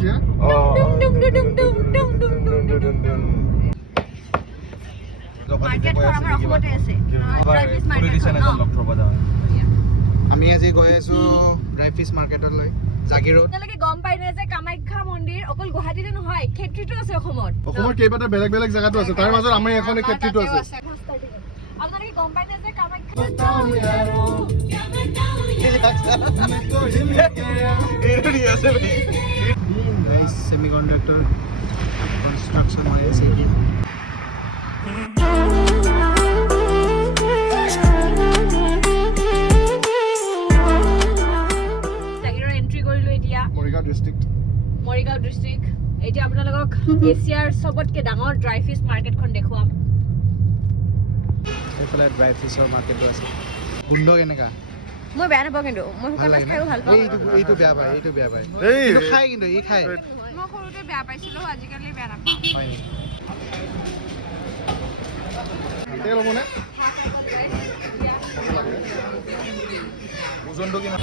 দিয়া মাৰ্কেট কৰা আমাৰ অসমতে আছে ড্ৰাই ফিশ মাৰ্কেট আমি আজি গৈ আছো ড্ৰাই ফিশ মাৰ্কেটলৈ জাগিৰোড আপোনালোকে গম পাই নে যে কামাখ্যা মন্দিৰ অকল গুৱাহাটীতে নহয় ক্ষেত্ৰীতো আছে অসমত অসমৰ কেইবাটা বেলেগ বেলেগ জায়গাতো আছে তাৰ মাজত আমাৰ এখনে ক্ষেত্ৰীতো আছে আপোনালোকে গম পাই নে যে কামাখ্যা সেমিকন্ডাক্টৰ কনস্ট্ৰাকশন হৈ আছে মৰিগাঁও ডিস্ট্ৰিক্ট এতিয়া আপোনালোকক এছিয়াৰ সবতকে ডাঙৰ ড্ৰাই ফিশ মাৰ্কেটখন দেখুৱাম এইফালে ড্ৰাই ফিশৰ মাৰ্কেটো আছে গোন্ধ কেনেকা মই বেয়া নাপাওঁ কিন্তু মই শুকান মাছ খাইও ভাল পাওঁ এইটো বেয়া পায় কিন্তু খাই কিন্তু ই খায় মই সৰুতে বেয়া পাইছিলোঁ আজিকালি বেয়া নাপাওঁ হয় তেল হ'বনে ওজনটো কিমান